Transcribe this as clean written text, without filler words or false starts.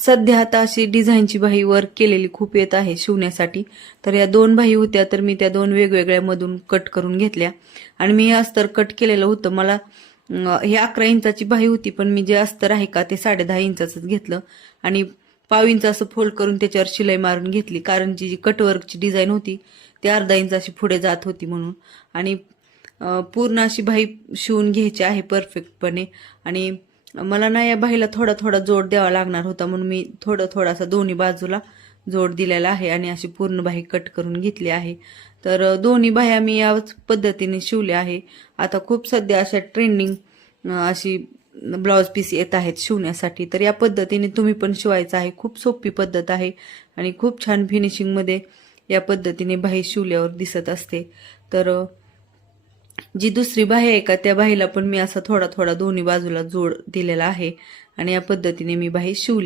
सध्या आता अशी डिझाईनची बाही वर्क केलेली खूप येत आहे शिवण्यासाठी. तर या 2 बाही होत्या, तर मी त्या 2 वेगवेगळ्या मधून कट करून घेतल्या आणि मी अस्तर कट केलेलं होतं. मला हे 11 इंचाची बाही होती, पण मी जे अस्तर आहे का ते 10.5 इंचाचंच घेतलं आणि पाव इंच असं फोल्ड करून त्याच्यावर शिलाई मारून घेतली, कारण जी कटवर्कची डिझाईन होती ती अर्धा इंच अशी पुढे जात होती म्हणून. आणि पूर्ण अशी बाही शिवून घ्यायची आहे परफेक्टपणे. आणि मला ना या बाहीला थोडा थोडा जोड द्यावा लागणार होता, म्हणून मी थोडासा दोन्ही बाजूला जोड दिलेला आहे आणि अशी पूर्ण बाही कट करून घेतली आहे. तर दोन्ही बाह्या मी याच पद्धतीने शिवल्या आहे. आता खूप सध्या अशा ट्रेंडिंग अशी ब्लाउज पीस येत आहेत शिवण्यासाठी. तर या पद्धतीने तुम्ही पण शिवायचं आहे. खूप सोपी पद्धत आहे आणि खूप छान फिनिशिंगमध्ये या पद्धतीने बाही शिवल्यावर दिसत असते. तर जी दुसरी बाही आहे का त्या बाहीला पण मी असा थोडा थोडा दोन्ही बाजूला जोड दिलेला आहे आणि या पद्धतीने मी बाही शिवली.